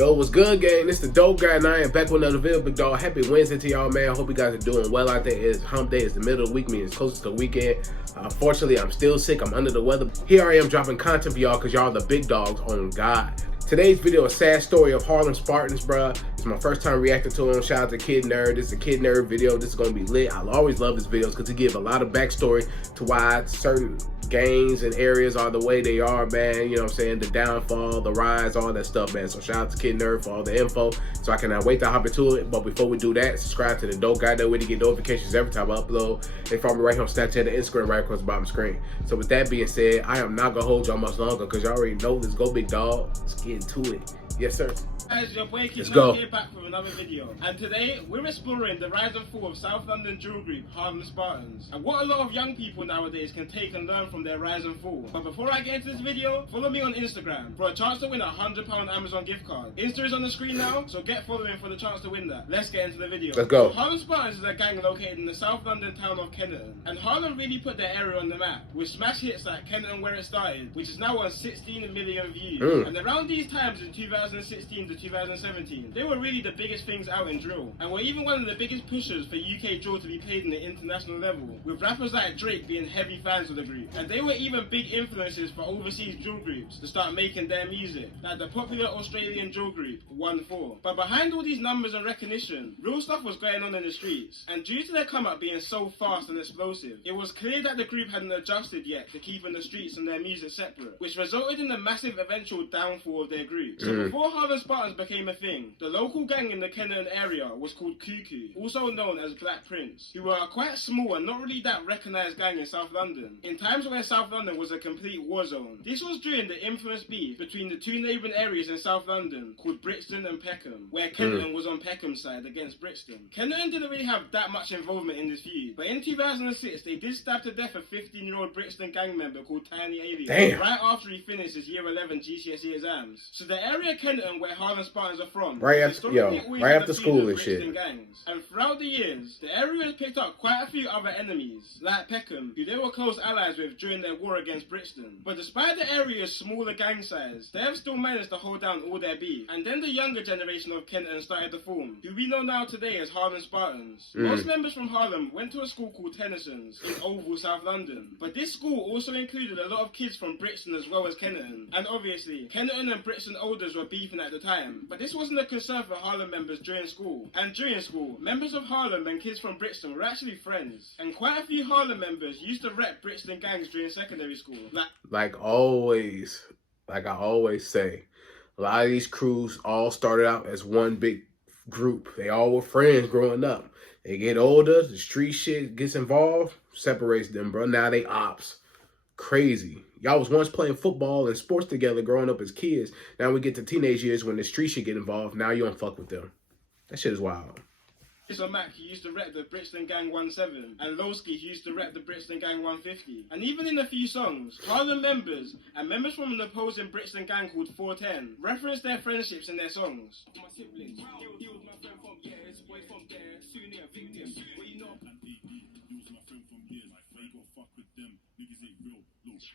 Yo, what's good, gang? It's the dope guy, and I am back with another video, big dog. Happy Wednesday to y'all, man. I hope you guys are doing well out there. It's hump day. It's the middle of the week, meaning it's close to the weekend. Unfortunately, I'm still sick. I'm under the weather. Here I am dropping content for y'all because y'all the big dogs on God. Today's video is a sad story of Harlem Spartans, bruh. It's my first time reacting to them. Shout out to Kid Nerd. This is a Kid Nerd video. This is going to be lit. I'll always love his videos because he give a lot of backstory to why certain gangs and areas are the way they are, man. You know what I'm saying? The downfall, the rise, all that stuff, man. So shout out to Kid Nerd for all the info. So I cannot wait to hop into it. But before we do that, subscribe to the Dope Guy. That way to get notifications every time I upload. And follow me right here on Snapchat and Instagram right across the bottom screen. So with that being said, I am not going to hold y'all much longer because y'all already know this. Go big dog. Let's get into it. Yes, sir. Guys, your boy Let's go. Here back with another video, and today we're exploring the rise and fall of South London drill group Harlem Spartans, and what a lot of young people nowadays can take and learn from their rise and fall. But before I get into this video, follow me on Instagram for a chance to win a £100 Amazon gift card. Insta is on the screen now, so get following for the chance to win that. Let's get into the video. Let's go. So Harlem Spartans is a gang located in the South London town of Kennington, and Harlem really put their area on the map with smash hits like Kennington Where It Started, which is now on 16 million views. And around these times in 2016 to 2017, they were really the biggest things out in drill, and were even one of the biggest pushers for UK drill to be played in the international level, with rappers like Drake being heavy fans of the group. And they were even big influences for overseas drill groups to start making their music, like the popular Australian drill group 1-4. But behind all these numbers and recognition, real stuff was going on in the streets, and due to their come up being so fast and explosive, it was clear that the group hadn't adjusted yet to keeping the streets and their music separate, which resulted in the massive eventual downfall of their group. So before Harlem Spartans became a thing, the local gang in the Kennington area was called Cuckoo, also known as Black Prince, who were a quite small and not really that recognised gang in South London, in times where South London was a complete war zone. This was during the infamous beef between the two neighbouring areas in South London called Brixton and Peckham, where Kennington was on Peckham's side against Brixton. Kennington didn't really have that much involvement in this feud, but in 2006 they did stab to death a 15-year-old Brixton gang member called Tiny Alien, right after he finished his year 11 GCSE exams. So the area Kennington where Harlem Spartans are from, right after school and shit. Gangs. And throughout the years, the area has picked up quite a few other enemies, like Peckham, who they were close allies with during their war against Brixton. But despite the area's smaller gang size, they have still managed to hold down all their beef. And then the younger generation of Kennington started to form, who we know now today as Harlem Spartans. Most members from Harlem went to a school called Tennyson's in Oval, South London. But this school also included a lot of kids from Brixton as well as Kennington. And obviously, Kennington and Brixton Olders were beefing at the time. But this wasn't a concern for Harlem members during school. And during school, members of Harlem and kids from Brixton were actually friends. And quite a few Harlem members used to rep Brixton gangs during secondary school. Like I always say, a lot of these crews all started out as one big group. They all were friends growing up. They get older, the street shit gets involved, separates them, bro. Now they ops. Crazy. Y'all was once playing football and sports together growing up as kids. Now we get to teenage years when the street shit get involved. Now you don't fuck with them. That shit is wild. So Mac, who used to rep the Brixton Gang 17, and Lowski, who used to rep the Brixton Gang 150. And even in a few songs, Harlem members and members from an opposing Brixton gang called 410 reference their friendships in their songs. My siblings, he was my friend from years, boy from there, soon a victim. Well, you know, he was my friend from years, I ain't gonna fuck with them, niggas ain't real.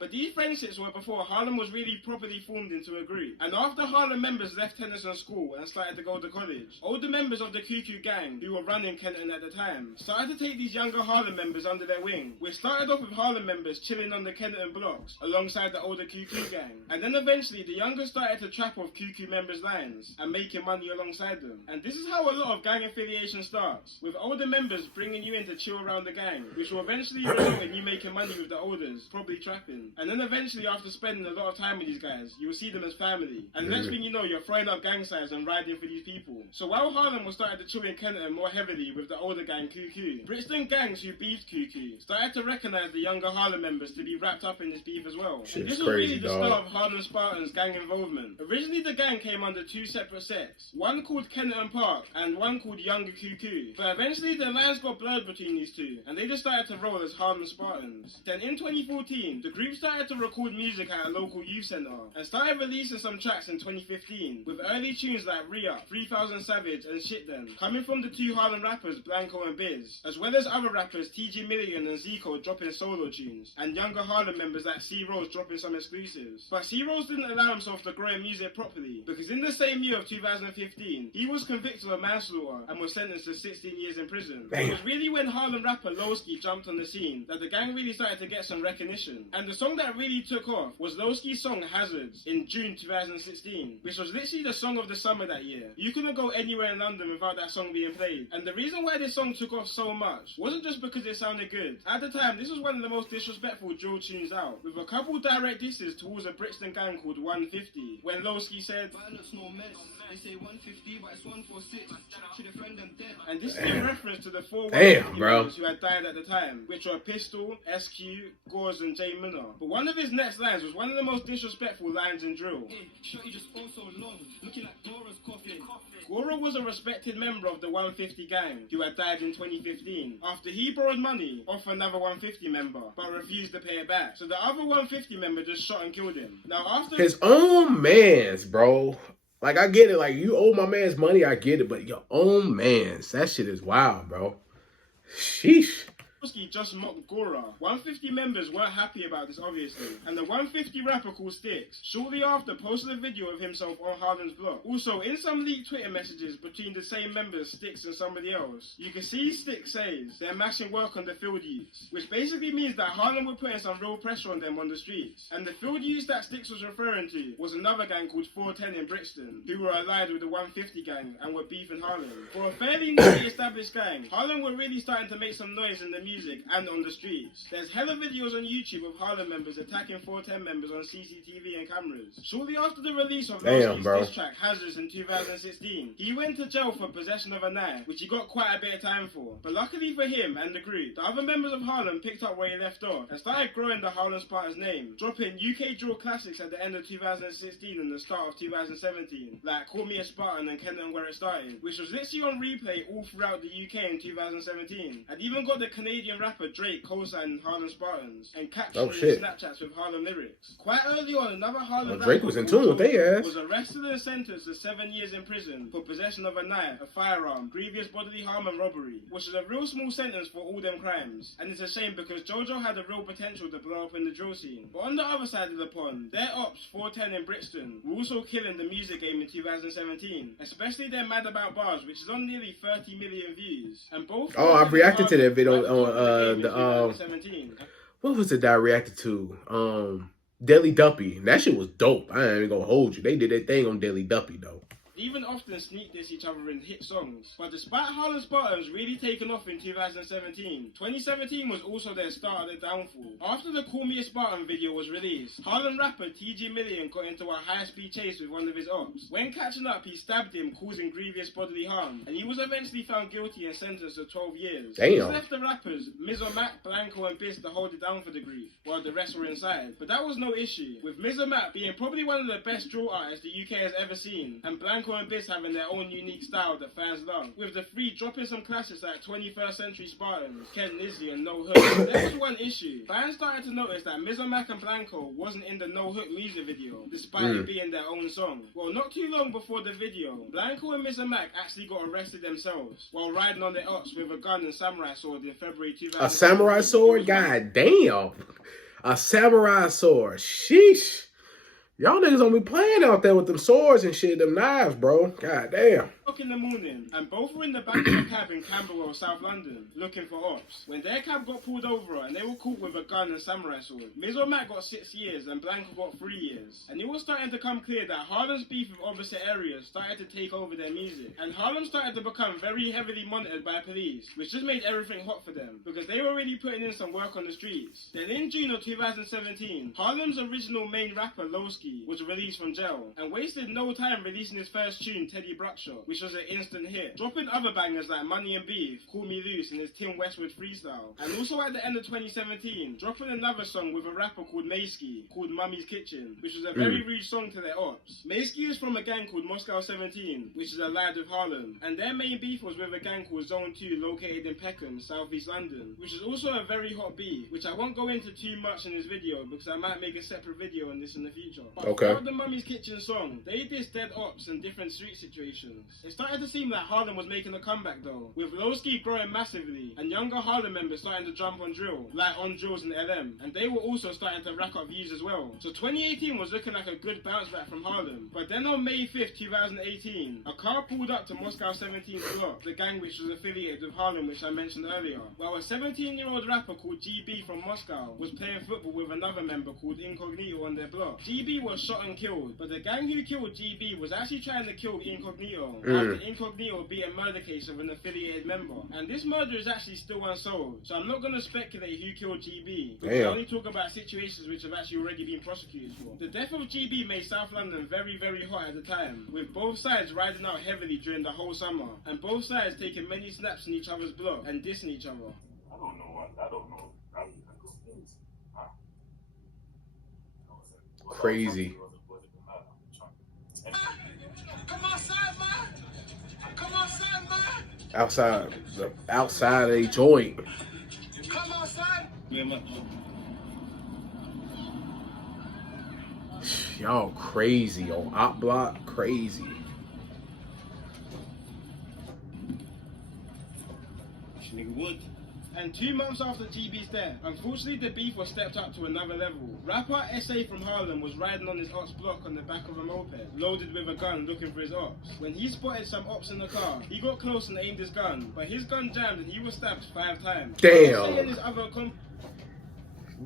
But these friendships were before Harlem was really properly formed into a group. And after Harlem members left Tennyson School and started to go to college, older members of the Cuckoo gang, who were running Kennington at the time, started to take these younger Harlem members under their wing. We started off with Harlem members chilling on the Kennington blocks alongside the older Cuckoo gang. And then eventually the younger started to trap off Cuckoo members' lines and making money alongside them. And this is how a lot of gang affiliation starts, with older members bringing you in to chill around the gang, which will eventually result in you making money with the olders, probably trapping. And then eventually, after spending a lot of time with these guys, you will see them as family. And next thing you know, you're throwing up gang signs and riding for these people. So while Harlem was starting to chill in Kennington more heavily with the older gang Cuckoo, Brixton gangs who beefed Cuckoo started to recognise the younger Harlem members to be wrapped up in this beef as well. And this was really the start of Harlem Spartans gang involvement. Originally, the gang came under two separate sets, one called Kennington Park and one called Younger Cuckoo. But eventually, the lines got blurred between these two, and they just started to roll as Harlem Spartans. Then in 2014, the group started to record music at a local youth centre and started releasing some tracks in 2015 with early tunes like Re-Up, 3000 Savage and Shit Then, coming from the two Harlem rappers Blanco and Biz, as well as other rappers TG Million and Zico dropping solo tunes, and younger Harlem members like C-Rose dropping some exclusives. But C-Rose didn't allow himself to grow in music properly, because in the same year of 2015, he was convicted of manslaughter and was sentenced to 16 years in prison. It was really when Harlem rapper Lowski jumped on the scene that the gang really started to get some recognition. And the song that really took off was Lowski's song Hazards in June 2016, which was literally the song of the summer that year. You couldn't go anywhere in London without that song being played. And the reason why this song took off so much wasn't just because it sounded good. At the time, this was one of the most disrespectful drill tunes out, with a couple direct disses towards a Brixton gang called 150, when Lowski said, "Violence no mess. They say 150, but it's 146. Should have friend them dead." And this is in reference to the four members who had died at the time, which were Pistol, SQ, Gauze, and Jay Miller. But one of his next lines was one of the most disrespectful lines in drill. "Hey, shot you just all so long, looking like Gora's coffin." Gora was a respected member of the 150 gang who had died in 2015 after he borrowed money off another 150 member but refused to pay it back. So the other 150 member just shot and killed him. Now after his own mans, bro. Like, I get it. Like, you owe my man's money, I get it. But your own mans, that shit is wild, bro. Sheesh. Just mocked Gora. 150 members weren't happy about this, obviously, and the 150 rapper called Sticks shortly after posted a video of himself on Harlem's block. Also, in some leaked Twitter messages between the same members, Sticks and somebody else, you can see Sticks says they're mashing work on the field youths, which basically means that Harlem were putting some real pressure on them on the streets. And the field youths that Sticks was referring to was another gang called 410 in Brixton, who were allied with the 150 gang and were beefing Harlem. For a fairly newly established gang, Harlem were really starting to make some noise in the music and on the streets. There's hella videos on YouTube of Harlem members attacking 410 members on CCTV and cameras. Shortly after the release of Lowski's diss track Hazards in 2016, he went to jail for possession of a knife, which he got quite a bit of time for. But luckily for him and the group, the other members of Harlem picked up where he left off and started growing the Harlem Spartans name, dropping UK drill classics at the end of 2016 and the start of 2017, like Call Me a Spartan and Kenton Where It Started, which was literally on replay all throughout the UK in 2017, and even got the Canadian rapper Drake co-signed Harlem Spartans and captioned his Snapchats with Harlem lyrics. Quite early on, another Harlem rapper Drake was in tune with their ass. Was arrested and sentenced to 7 years in prison for possession of a knife, a firearm, grievous bodily harm and robbery, which is a real small sentence for all them crimes. And it's a shame because JoJo had a real potential to blow up in the drill scene. But on the other side of the pond, their ops, 410 in Brixton, were also killing the music game in 2017, especially their Mad About Bars, which is on nearly 30 million views. And both I've reacted to that video on what was it that I reacted to? Daily Duppy. That shit was dope. I ain't even gonna hold you. They did that thing on Daily Duppy though. Even often sneak diss each other in hit songs. But despite Harlem Spartans really taking off in 2017, 2017 was also their start of their downfall. After the Call Me a Spartan video was released, Harlem rapper TG Million got into a high-speed chase with one of his ops. When catching up, he stabbed him, causing grievous bodily harm, and he was eventually found guilty and sentenced to 12 years. Damn. This left the rappers Mizomac, Blanco, and Biz to hold it down for the grief, while the rest were inside. But that was no issue, with Mizomac being probably one of the best drill artists the UK has ever seen, and Blanco and Biz having their own unique style that fans love, with the three dropping some classics like 21st Century Spartans, Ken Lizzy, and No Hook. There was one issue. Fans started to notice that Mizomac and Blanco wasn't in the No Hook music video, despite it being their own song. Well, not too long before the video, Blanco and Mizomac actually got arrested themselves while riding on their ops with a gun and samurai sword in February 2000. A samurai sword? God damn. A samurai sword. Sheesh. Y'all niggas don't be playing out there with them swords and shit, them knives, bro. God damn. In the morning, and both were in the back of a cab in Camberwell, South London, looking for ops. When their cab got pulled over and they were caught with a gun and samurai sword, Mizomac got 6 years and Blanco got 3 years. And it was starting to come clear that Harlem's beef with opposite areas started to take over their music. And Harlem started to become very heavily monitored by police, which just made everything hot for them, because they were really putting in some work on the streets. Then in June of 2017, Harlem's original main rapper, Lowski, was released from jail, and wasted no time releasing his first tune, Teddy Bruckshot, which was an instant hit, dropping other bangers like Money and Beef, Call Me Loose, and his Tim Westwood freestyle. And also at the end of 2017, dropping another song with a rapper called Mayski, called Mummy's Kitchen, which was a very rude song to their ops. Mayski is from a gang called Moscow 17, which is allied with Harlem, and their main beef was with a gang called Zone 2 located in Peckham, southeast London, which is also a very hot beef, which I won't go into too much in this video because I might make a separate video on this in the future. But throughout the Mummy's Kitchen song, they dissed dead ops and different street situations. It started to seem like Harlem was making a comeback though, with Lowski growing massively and younger Harlem members starting to jump on drill, like on drills and LM, and they were also starting to rack up views as well. So 2018 was looking like a good bounce back from Harlem. But then on May 5th, 2018, a car pulled up to Moscow 17's block, the gang which was affiliated with Harlem, which I mentioned earlier, while a 17-year-old rapper called GB from Moscow was playing football with another member called Incognito on their block. GB was shot and killed, but the gang who killed GB was actually trying to kill Incognito after Incognito beat a murder case of an affiliated member. And this murder is actually still unsolved, so I'm not going to speculate who killed GB, but I only talk about situations which have actually already been prosecuted for. The death of GB made South London very, very hot at the time, with both sides riding out heavily during the whole summer, and both sides taking many snaps in each other's block and dissing each other. I don't know. Crazy. Come outside, man! Come outside, man! Outside a joint. Come outside! Y'all crazy on Op Block, crazy. Nigga would. And 2 months after GB's death, unfortunately the beef was stepped up to another level. Rapper SA from Harlem was riding on his ops block on the back of a moped, loaded with a gun looking for his ops. When he spotted some ops in the car, he got close and aimed his gun, but his gun jammed and he was stabbed 5 times. Damn. SA and his other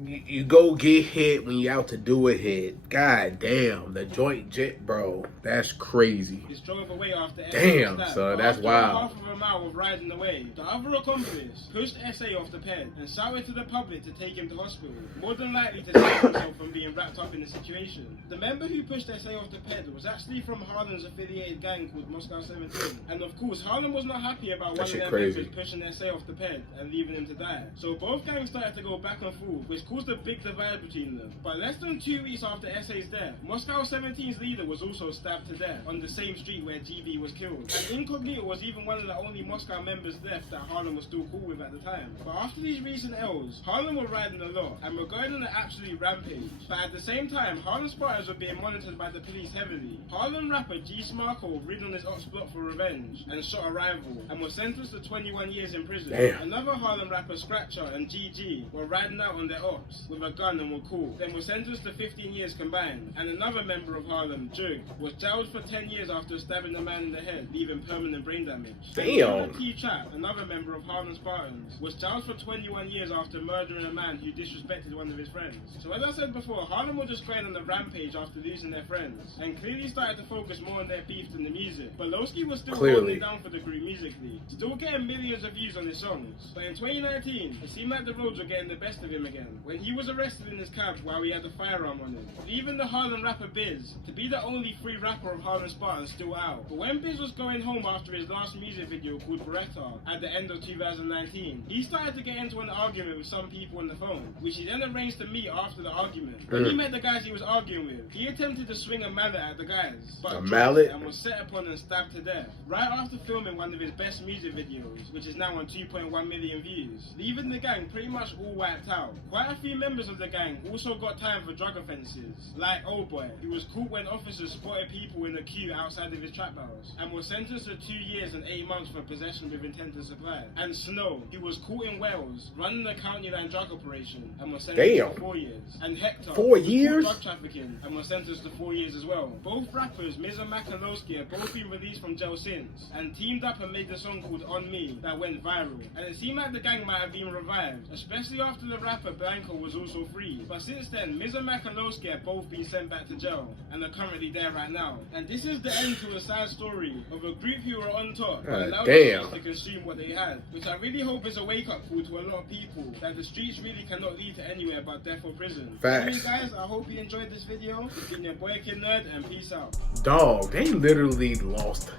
You go get hit when you out to do a hit. God damn, the joint jet, bro. That's crazy. He drove away after damn, son, that's wild. Half of a mile of riding away, the other accomplice pushed SA off the ped and shouted to the public to take him to hospital, more than likely to save himself from being wrapped up in the situation. The member who pushed SA off the ped was actually from Harlem's affiliated gang called Moscow 17, and of course Harlem was not happy about one of their members pushing SA off the ped and leaving him to die. So both gangs started to go back and forth, which caused a big divide between them. But less than 2 weeks after SA's death, Moscow 17's leader was also stabbed to death on the same street where GB was killed. And Incognito was even one of the only Moscow members left that Harlem was still cool with at the time. But after these recent L's, Harlem were riding a lot and were going on an absolute rampage. But at the same time, Harlem Spartans were being monitored by the police heavily. Harlem rapper G Smarko rid on his ops block for revenge and shot a rival and was sentenced to 21 years in prison. Damn. Another Harlem rapper Scratcher and GG were riding out on their ops with a gun and were cool, then were sentenced to 15 years combined. And another member of Harlem, Jug, was jailed for 10 years after stabbing a man in the head, leaving permanent brain damage. Damn. T-Trap, another member of Harlem Spartans, was jailed for 21 years after murdering a man who disrespected one of his friends. So as I said before, Harlem were just going on a rampage after losing their friends, and clearly started to focus more on their beef than the music. But Lowski was still holding down for the group musically, still getting millions of views on his songs. But in 2019, it seemed like the roads were getting the best of him again, when he was arrested in his cab while he had a firearm on him. Leaving the Harlem rapper Biz to be the only free rapper of Harlem Spartans still out. But when Biz was going home after his last music video called Beretta at the end of 2019, he started to get into an argument with some people on the phone, which he then arranged to meet after the argument. When he met the guys he was arguing with, he attempted to swing a mallet at the guys, but and was set upon and stabbed to death, right after filming one of his best music videos, which is now on 2.1 million views, leaving the gang pretty much all wiped out. Quite a few members of the gang also got time for drug offences, like Old Boy, who was caught when officers spotted people in a queue outside of his trap house, and was sentenced to 2 years and 8 months for possession with intent to supply. And Snow, who was caught in Wales, running a county line drug operation, and was sentenced to 4 years. And Hector, 4 years? Drug trafficking, and was sentenced to 4 years as well. Both rappers, Miz and Makalowski, have both been released from jail since, and teamed up and made the song called On Me that went viral. And it seemed like the gang might have been revived, especially after the rapper Blanco was also free. But since then, Miz and Makalowski have both been sent back to jail, and are currently there right now. And this is the end to a sad story of a group who were on top, but allowed the streets to consume what they had, which I really hope is a wake-up call to a lot of people, that the streets really cannot lead to anywhere but death or prison. Anyway guys, I hope you enjoyed this video. It's been your boy Kid Nerd, and peace out. Dog, they literally lost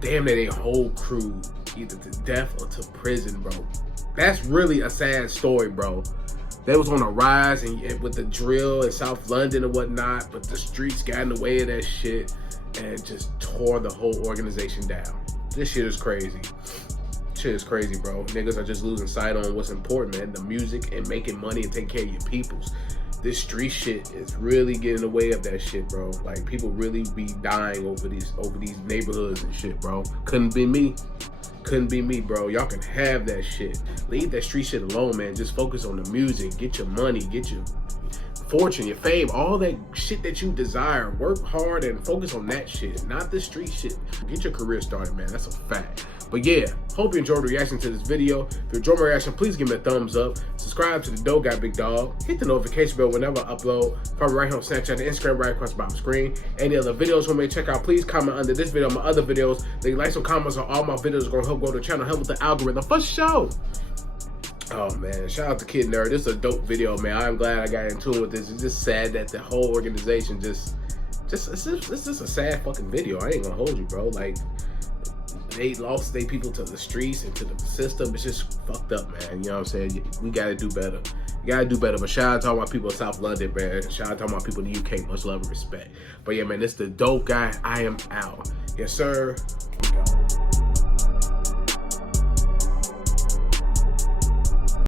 damn near their whole crew either to death or to prison, bro. That's really a sad story, bro. They was on a rise and with the drill in South London and whatnot, but the streets got in the way of that shit and just tore the whole organization down. This shit is crazy. Shit is crazy, bro. Niggas are just losing sight on what's important, man. The music and making money and taking care of your peoples. This street shit is really getting in the way of that shit, bro. Like, people really be dying over these neighborhoods and shit, bro. Couldn't be me. Couldn't be me, bro. Y'all can have that shit. Leave that street shit alone, man. Just focus on the music. Get your money. Get your fortune, your fame, all that shit that you desire. Work hard and focus on that shit, not the street shit. Get your career started, man. That's a fact. But yeah, hope you enjoyed the reaction to this video. If you enjoyed my reaction, please give me a thumbs up. Subscribe to the Dope Guy Big Dog. Hit the notification bell whenever I upload. Follow me right here on Snapchat and Instagram right across the bottom screen. Any other videos you want me to check out, please comment under this video, my other videos. Leave likes and comments on all my videos. Gonna help grow the channel, help with the algorithm for sure. Oh man, shout out to Kid Nerd. This is a dope video, man. I'm glad I got in tune with this. It's just sad that the whole organization it's just a sad fucking video. I ain't gonna hold you, bro. Like, they lost their people to the streets and to the system. It's just fucked up, man. You know what I'm saying? We gotta do better. You gotta do better. But shout out to all my people in South London, man. Shout out to all my people in the UK. Much love and respect. But yeah, man, this is the Dope Guy. I am out. Yes, sir.